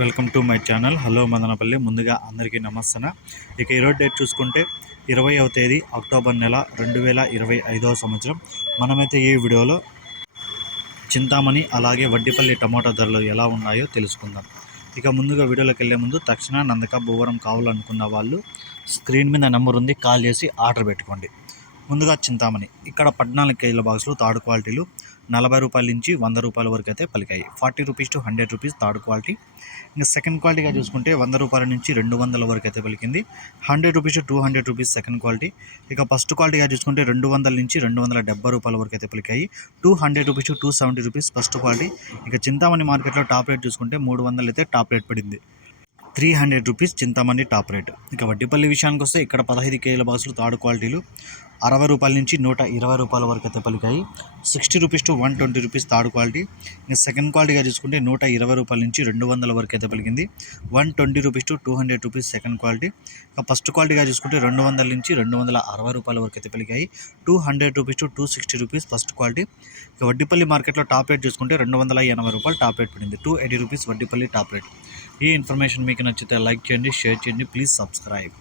Welcome to my channel. Hello Madanapalle. ముందుగా అందరికీ నమస్తన. ఇక ఈరోజు డేట్ చూసుకుంటే ఇరవైవ తేదీ అక్టోబర్ నెల రెండు వేల ఇరవై ఐదవ సంవత్సరం. మనమైతే ఈ వీడియోలో చింతామణి అలాగే వడ్డిపల్లి టమోటా ధరలు ఎలా ఉన్నాయో తెలుసుకుందాం. ఇక ముందుగా వీడియోలోకి వెళ్ళే ముందు తక్షణ నందక భూవరం కావాలనుకున్న వాళ్ళు స్క్రీన్ మీద నెంబర్ ఉంది కాల్ చేసి ఆర్డర్ పెట్టుకోండి. ముందుగా చింతామణి. ఇక్కడ పద్నాలుగు కేజీల బాక్సులు థర్డ్ క్వాలిటీలు. నలభై రూపాయల నుంచి వంద రూపాయల వరకు అయితే పలికాయి. Forty rupees to hundred rupees third quality. ఇంకా సెకండ్ క్వాలిటీగా చూసుకుంటే వంద రూపాయల నుంచి రెండు వందల వరకు అయితే పలికింది. Hundred rupees to two hundred rupees second quality. ఇక ఫస్ట్ క్వాలిటీగా చూసుకుంటే రెండు వందల నుంచి రెండు వందల డెబ్బై రూపాయల వరకు అయితే పలికాయి. Two hundred rupees to two seventy rupees first quality. ఇక చింతామణి మార్కెట్లో టాప్ రేట్ చూసుకుంటే మూడు వందలు అయితే టాప్ రేట్ పడింది. Three hundred rupees Chintamani top rate. ఇక వడ్డీపల్లి విషయానికి వస్తే ఇక్కడ పదహైదు కేజీల బాక్సులు థర్డ్ క్వాలిటీలు. అరవై రూపాయల నుంచి నూట ఇరవై రూపాయల వరకు అయితే పలికాయి. Sixty rupees to one twenty rupees third quality. ఇంకా సెకండ్ క్వాలిటీగా చూసుకుంటే నూట ఇరవై రూపాయల నుంచి రెండు వందల వరకు అయితే పలికింది. One twenty rupees to two hundred rupees second quality. ఇంకా ఫస్ట్ క్వాలిటీగా చూసుకుంటే రెండు వందల నుంచి రెండు వందల అరవై రూపాయల వరకు అయితే పలికాయి. Two hundred rupees to two sixty rupees first quality. ఇక వడ్డీపల్లి మార్కెట్లో టాప్ రేట్ చూసుకుంటే రెండు వందల ఎనభై రూపాయలు టాప్ రేట్ పడింది. Two eighty rupees Vaddipalli top rate. ఈ ఇన్ఫర్మేషన్ మీకు నచ్చితే లైక్ చేయండి షేర్ చేయండి ప్లీజ్ సబ్స్క్రైబ్.